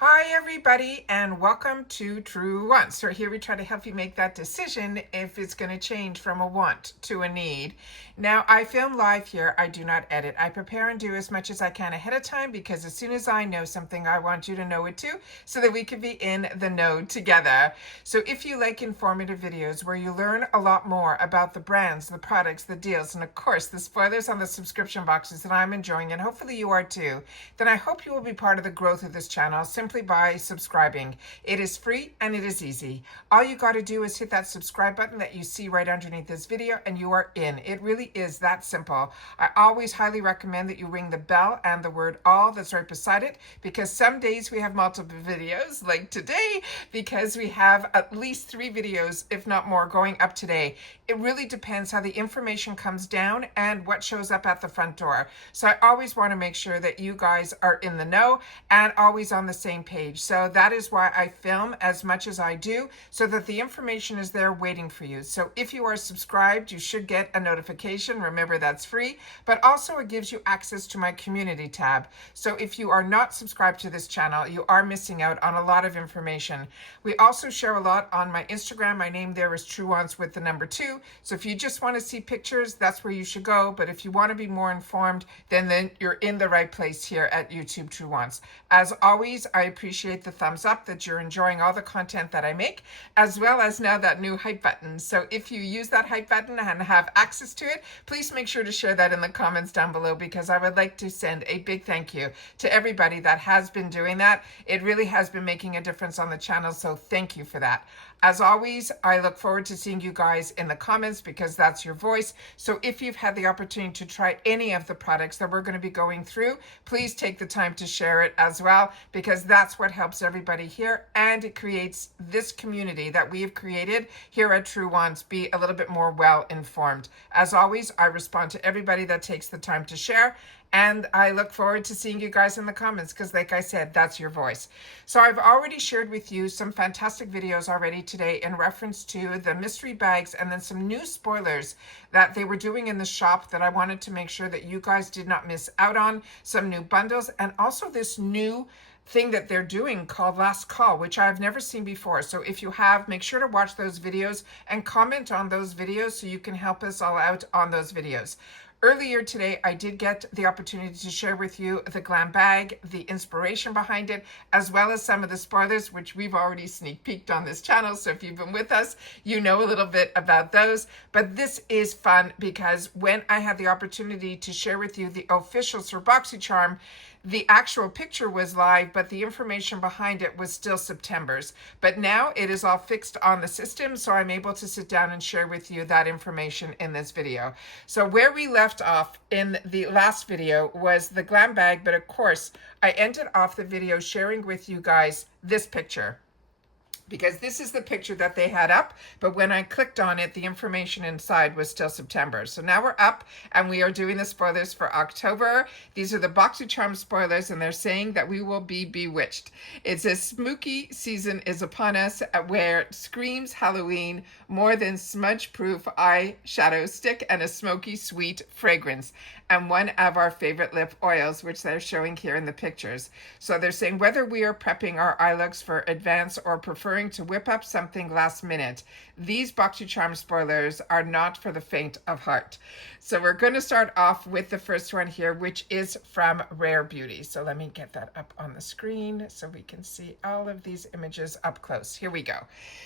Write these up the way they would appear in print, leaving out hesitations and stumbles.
Hi everybody and welcome to Truewants. So here we try to help you make that decision if it's going to change from a want to a need. Now I film live here. I do not edit. I prepare and do as much as I can ahead of time because as soon as I know something, I want you to know it too so that we can be in the know together. So if you like informative videos where you learn a lot more about the brands, the products, the deals, and of course the spoilers on the subscription boxes that I'm enjoying, and hopefully you are too, then I hope you will be part of the growth of this channel simply by subscribing. It is free and it is easy. All you got to do is hit that subscribe button that you see right underneath this video and you are in. It really is that simple. I always highly recommend that you ring the bell and the word all that's right beside it, because some days we have multiple videos like today, because we have at least 3 videos, if not more, going up today. It really depends how the information comes down and what shows up at the front door. So I always want to make sure that you guys are in the know and always on the same page. So that is why I film as much as I do, so that the information is there waiting for you. So if you are subscribed, you should get a notification. Remember, that's free, but also it gives you access to my community tab. So if you are not subscribed to this channel, you are missing out on a lot of information. We also share a lot on my Instagram. My name there is Truewants with the number 2. So if you just want to see pictures, that's where you should go. But if you want to be more informed, then you're in the right place here at YouTube Truewants. As always, I appreciate the thumbs up that you're enjoying all the content that I make, as well as now that new hype button. So if you use that hype button and have access to it, please make sure to share that in the comments down below, because I would like to send a big thank you to everybody that has been doing that. It really has been making a difference on the channel, so thank you for that. As always, I look forward to seeing you guys in the comments because that's your voice. So if you've had the opportunity to try any of the products that we're going to be going through, please take the time to share it as well, because that's what helps everybody here, and it creates this community that we have created here at Truewants be a little bit more well informed. As always, I respond to everybody that takes the time to share, and I look forward to seeing you guys in the comments because, like I said, that's your voice. So I've already shared with you some fantastic videos already today in reference to the mystery bags, and then some new spoilers that they were doing in the shop that I wanted to make sure that you guys did not miss out on. Some new bundles, and also this new thing that they're doing called Last Call, which I've never seen before. So if you have, make sure to watch those videos and comment on those videos so you can help us all out on those videos. Earlier today, I did get the opportunity to share with you the glam bag, the inspiration behind it, as well as some of the spoilers, which we've already sneak peeked on this channel. So if you've been with us, you know a little bit about those. But this is fun because when I had the opportunity to share with you the official Ipsy Boxycharm, the actual picture was live, but the information behind it was still September's. But now it is all fixed on the system, so I'm able to sit down and share with you that information in this video. So where we left off in the last video was the glam bag, but of course, I ended off the video sharing with you guys this picture, because this is the picture that they had up, but when I clicked on it, the information inside was still September. So now we're up and we are doing the spoilers for October. These are the Boxycharm spoilers, and they're saying that we will be bewitched. It says spooky season is upon us, where screams Halloween more than smudge-proof eyeshadow stick and a smoky sweet fragrance, and one of our favorite lip oils, which they're showing here in the pictures. So they're saying whether we are prepping our eye looks for advance or preferring to whip up something last minute, these Boxycharm spoilers are not for the faint of heart. So we're going to start off with the first one here, which is from Rare Beauty. So let me get that up on the screen so we can see all of these images up close. Here we go.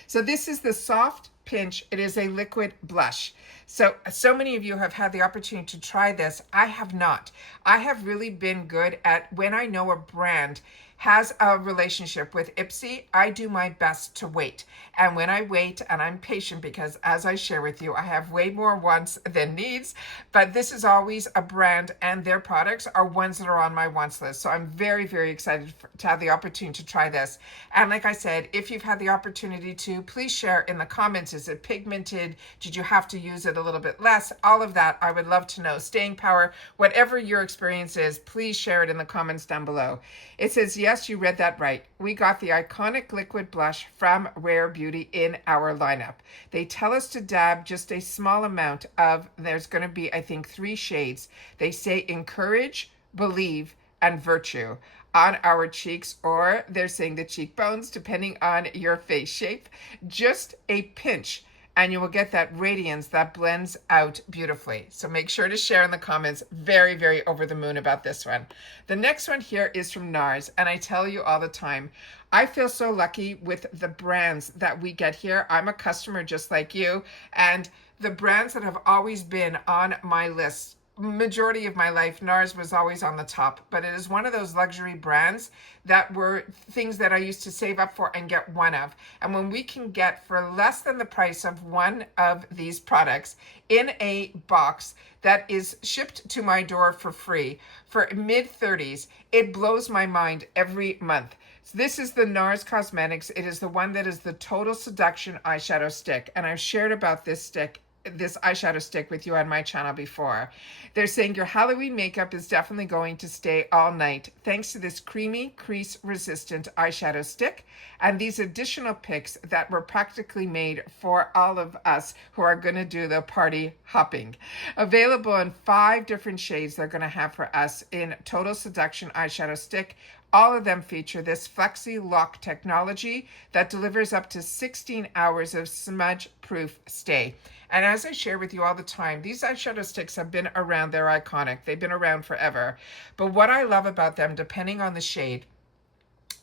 So this is the Soft Pinch. It is a liquid blush. So many of you have had the opportunity to try this. I have not. I have really been good at, when I know a brand has a relationship with Ipsy, I do my best to wait. And when I wait, and I'm patient because as I share with you, I have way more wants than needs, but this is always a brand and their products are ones that are on my wants list. So I'm very, very excited to have the opportunity to try this. And like I said, if you've had the opportunity to, please share in the comments. Is it pigmented? Did you have to use it a little bit less? All of that, I would love to know. Staying power, whatever your experience is, please share it in the comments down below. It says, yes, you read that right. We got the iconic liquid blush from Rare Beauty in our lineup. They tell us to dab just a small amount of, there's going to be, I think, 3 shades. They say encourage, believe, and virtue. on our cheeks, or they're saying the cheekbones, depending on your face shape. Just a pinch, and you will get that radiance that blends out beautifully. So make sure to share in the comments. Very, very over the moon about this one. The next one here is from Nars, and I tell you all the time, I feel so lucky with the brands that we get here. I'm a customer just like you, and the brands that have always been on my list majority of my life, Nars was always on the top, but it is one of those luxury brands that were things that I used to save up for and get one of. And when we can get for less than the price of one of these products in a box that is shipped to my door for free for mid-30s, it blows my mind every month. So this is the Nars Cosmetics. It is the one that is the Total Seduction eyeshadow stick, and I've shared about this eyeshadow stick with you on my channel before. They're saying your Halloween makeup is definitely going to stay all night thanks to this creamy, crease resistant eyeshadow stick and these additional picks that were practically made for all of us who are going to do the party hopping. Available in 5 different shades they're going to have for us in Total Seduction eyeshadow stick. All of them feature this Flexi Lock technology that delivers up to 16 hours of smudge-proof stay. And as I share with you all the time, these eyeshadow sticks have been around. They're iconic. They've been around forever. But what I love about them, depending on the shade,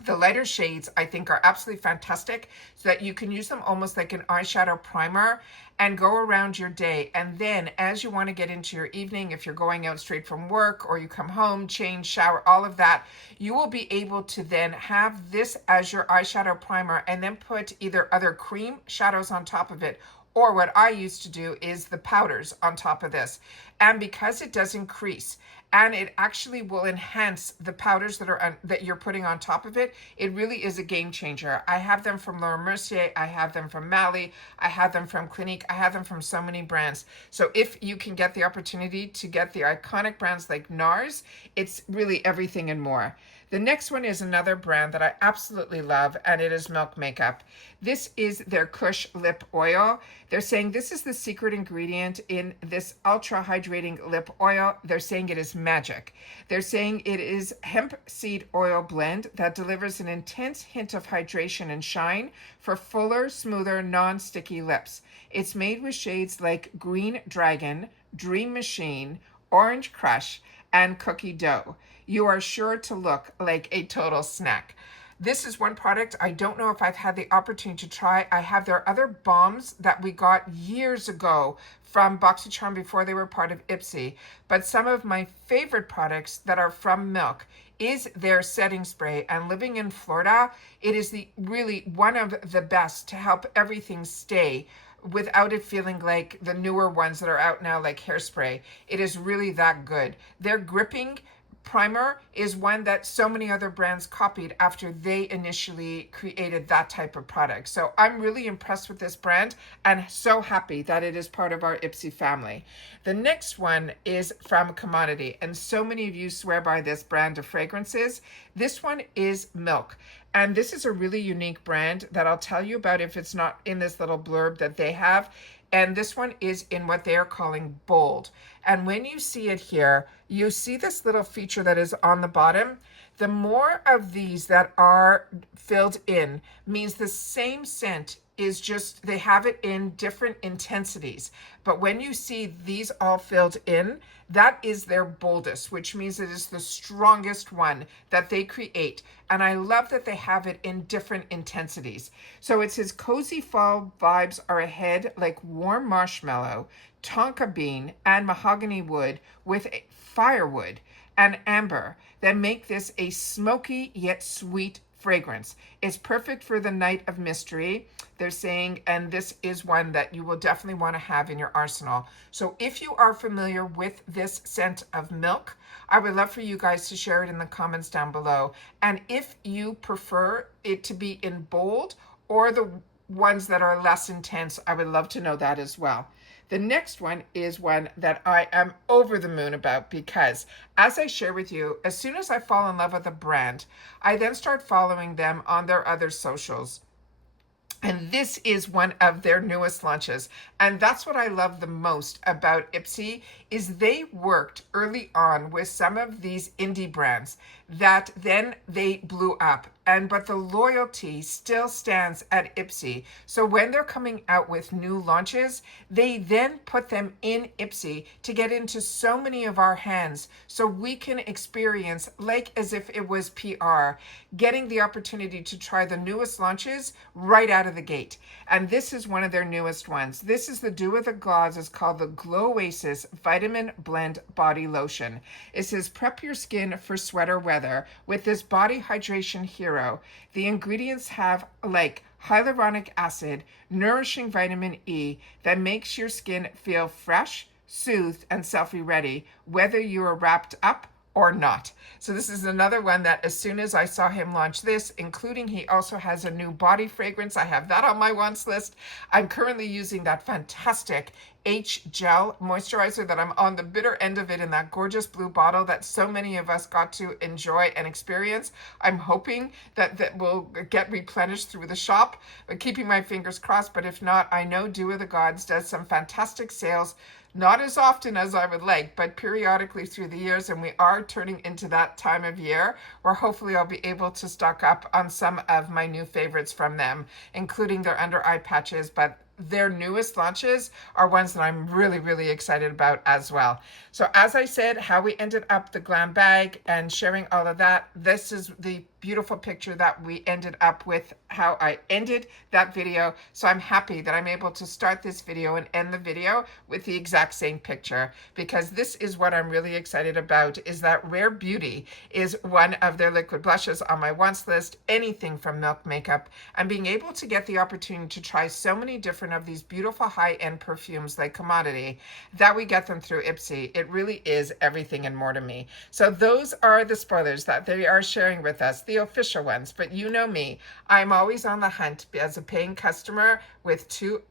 the lighter shades I think are absolutely fantastic so that you can use them almost like an eyeshadow primer and go around your day. And then as you want to get into your evening, if you're going out straight from work or you come home, change, shower, all of that, you will be able to then have this as your eyeshadow primer and then put either other cream shadows on top of it, or what I used to do is the powders on top of this. And because it doesn't crease and it actually will enhance the powders that you're putting on top of it, it really is a game changer. I have them from Laura Mercier, I have them from Mally, I have them from Clinique, I have them from so many brands. So if you can get the opportunity to get the iconic brands like Nars, it's really everything and more. The next one is another brand that I absolutely love, and it is Milk Makeup. This is their Kush Lip Oil. They're saying this is the secret ingredient in this ultra hydrating lip oil. They're saying it is magic. They're saying it is hemp seed oil blend that delivers an intense hint of hydration and shine for fuller, smoother, non-sticky lips. It's made with shades like Green Dragon, Dream Machine, Orange Crush, and Cookie Dough. You are sure to look like a total snack. This is one product I don't know if I've had the opportunity to try. I have their other balms that we got years ago from Boxycharm before they were part of Ipsy. But some of my favorite products that are from Milk is their setting spray. And living in Florida, it is really one of the best to help everything stay without it feeling like the newer ones that are out now, like Hairspray. It is really that good. Their gripping primer is one that so many other brands copied after they initially created that type of product. So I'm really impressed with this brand and so happy that it is part of our Ipsy family. The next one is from Commodity, and so many of you swear by this brand of fragrances. This one is Milk. And this is a really unique brand that I'll tell you about if it's not in this little blurb that they have. And this one is in what they are calling bold. And when you see it here, you see this little feature that is on the bottom. The more of these that are filled in means the same scent is just, they have it in different intensities. But when you see these all filled in, that is their boldest, which means it is the strongest one that they create. And I love that they have it in different intensities. So it says cozy fall vibes are ahead like warm marshmallow, tonka bean, and mahogany wood with firewood and amber that make this a smoky yet sweet fragrance. It's perfect for the night of mystery, they're saying, and this is one that you will definitely want to have in your arsenal. So if you are familiar with this scent of Milk, I would love for you guys to share it in the comments down below. And if you prefer it to be in bold or the ones that are less intense, I would love to know that as well. The next one is one that I am over the moon about because, as I share with you, as soon as I fall in love with a brand, I then start following them on their other socials. And this is one of their newest launches. And that's what I love the most about Ipsy is they worked early on with some of these indie brands that then they blew up. But the loyalty still stands at Ipsy. So when they're coming out with new launches, they then put them in Ipsy to get into so many of our hands so we can experience like as if it was PR, getting the opportunity to try the newest launches right out of the gate. And this is one of their newest ones. This is the Dew with the Gloss. It's called the Glow Oasis Vitamin Blend Body Lotion. It says prep your skin for sweater weather with this body hydration hero. The ingredients have like hyaluronic acid, nourishing vitamin E that makes your skin feel fresh, soothed, and selfie ready, whether you are wrapped up or not. So this is another one that as soon as I saw him launch this, including he also has a new body fragrance. I have that on my wants list. I'm currently using that fantastic H gel moisturizer that I'm on the bitter end of it in that gorgeous blue bottle that so many of us got to enjoy and experience. I'm hoping that will get replenished through the shop, but keeping my fingers crossed. But if not, I know Dew of the Gods does some fantastic sales. Not as often as I would like, but periodically through the years, and we are turning into that time of year where hopefully I'll be able to stock up on some of my new favorites from them, including their under eye patches, but their newest launches are ones that I'm really, really excited about as well. So as I said, how we ended up the glam bag and sharing all of that, this is the beautiful picture that we ended up with, how I ended that video. So I'm happy that I'm able to start this video and end the video with the exact same picture, because this is what I'm really excited about, is that Rare Beauty is one of their liquid blushes on my wants list, anything from Milk Makeup, and being able to get the opportunity to try so many different of these beautiful high-end perfumes like Commodity, that we get them through Ipsy. It really is everything and more to me. So those are the spoilers that they are sharing with us, the official ones. But you know me, I'm always on the hunt as a paying customer with two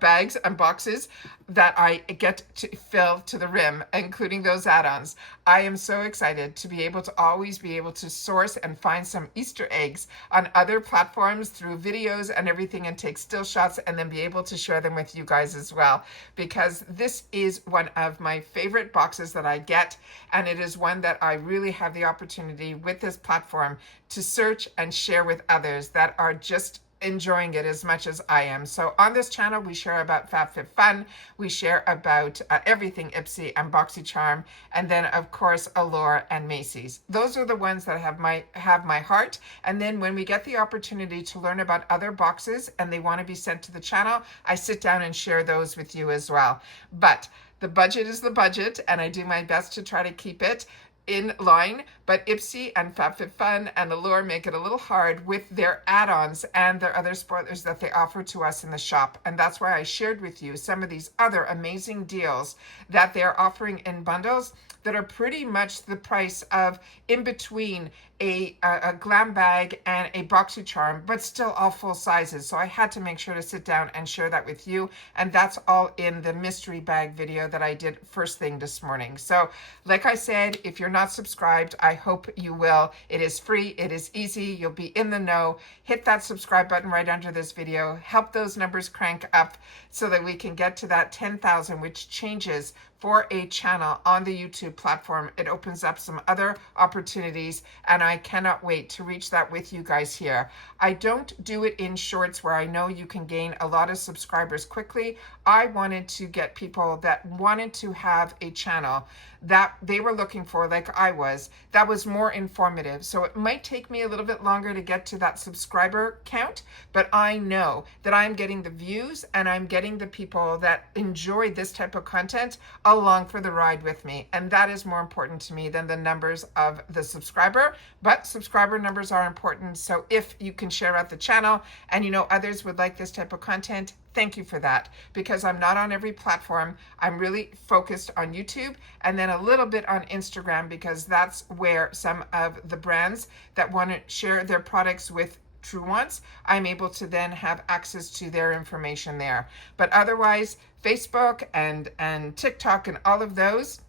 bags and boxes that I get to fill to the rim, including those add-ons. I am so excited to be able to always be able to source and find some Easter eggs on other platforms through videos and everything, and take still shots and then be able to share them with you guys as well, because this is one of my favorite boxes that I get, and it is one that I really have the opportunity with this platform to search and share with others that are just enjoying it as much as I am. So on this channel, we share about FabFitFun, we share about everything Ipsy and Boxycharm, and then of course Allure and Macy's. Those are the ones that have my heart. And then when we get the opportunity to learn about other boxes and they want to be sent to the channel, I sit down and share those with you as well. But the budget is the budget, and I do my best to try to keep it in line, but Ipsy and FabFitFun and Allure make it a little hard with their add-ons and their other spoilers that they offer to us in the shop. And that's why I shared with you some of these other amazing deals that they're offering in bundles that are pretty much the price of in between a glam bag and a Boxycharm, but still all full sizes. So I had to make sure to sit down and share that with you. And that's all in the mystery bag video that I did first thing this morning. So like I said, if you're not subscribed, I hope you will. It is free. It is easy. You'll be in the know. Hit that subscribe button right under this video. Help those numbers crank up so that we can get to that 10,000, which changes for a channel on the YouTube platform. It opens up some other opportunities, and I cannot wait to reach that with you guys here. I don't do it in shorts where I know you can gain a lot of subscribers quickly. I wanted to get people that wanted to have a channel that they were looking for, like I was, that was more informative. So it might take me a little bit longer to get to that subscriber count, but I know that I'm getting the views and I'm getting the people that enjoy this type of content along for the ride with me. And that is more important to me than the numbers of the subscriber, but subscriber numbers are important. So if you can share out the channel and you know others would like this type of content, thank you for that, because I'm not on every platform. I'm really focused on YouTube and then a little bit on Instagram, because that's where some of the brands that want to share their products with Truewants, I'm able to then have access to their information there. But otherwise, Facebook and TikTok and all of those,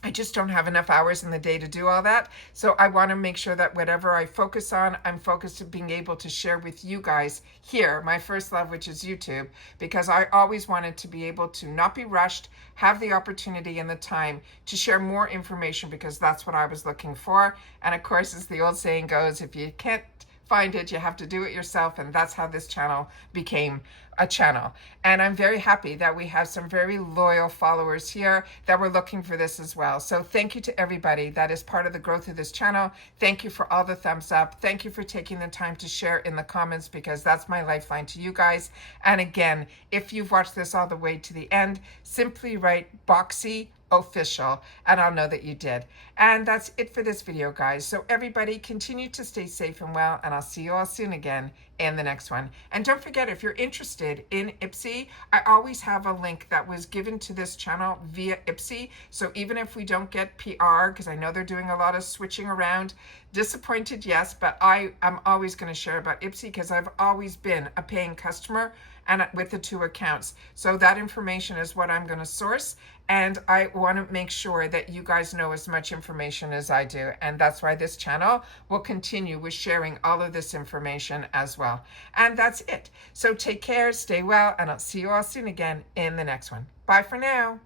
I just don't have enough hours in the day to do all that. So I want to make sure that whatever I focus on, I'm focused on being able to share with you guys here, my first love, which is YouTube, because I always wanted to be able to not be rushed, have the opportunity and the time to share more information, because that's what I was looking for. And of course, as the old saying goes, if you can't find it, you have to do it yourself. And that's how this channel became a channel. And I'm very happy that we have some very loyal followers here that were looking for this as well. So thank you to everybody that is part of the growth of this channel. Thank you for all the thumbs up. Thank you for taking the time to share in the comments, because that's my lifeline to you guys. And again, if you've watched this all the way to the end, simply write Boxy official and I'll know that you did. And that's it for this video, guys. So everybody continue to stay safe and well, and I'll see you all soon again in the next one. And don't forget, if you're interested in Ipsy, I always have a link that was given to this channel via Ipsy. So even if we don't get PR, because I know they're doing a lot of switching around, disappointed, yes, but I am always going to share about Ipsy because I've always been a paying customer and with the 2 accounts. So that information is what I'm going to source. And I want to make sure that you guys know as much information as I do. And that's why this channel will continue with sharing all of this information as well. And that's it. So take care, stay well, and I'll see you all soon again in the next one. Bye for now.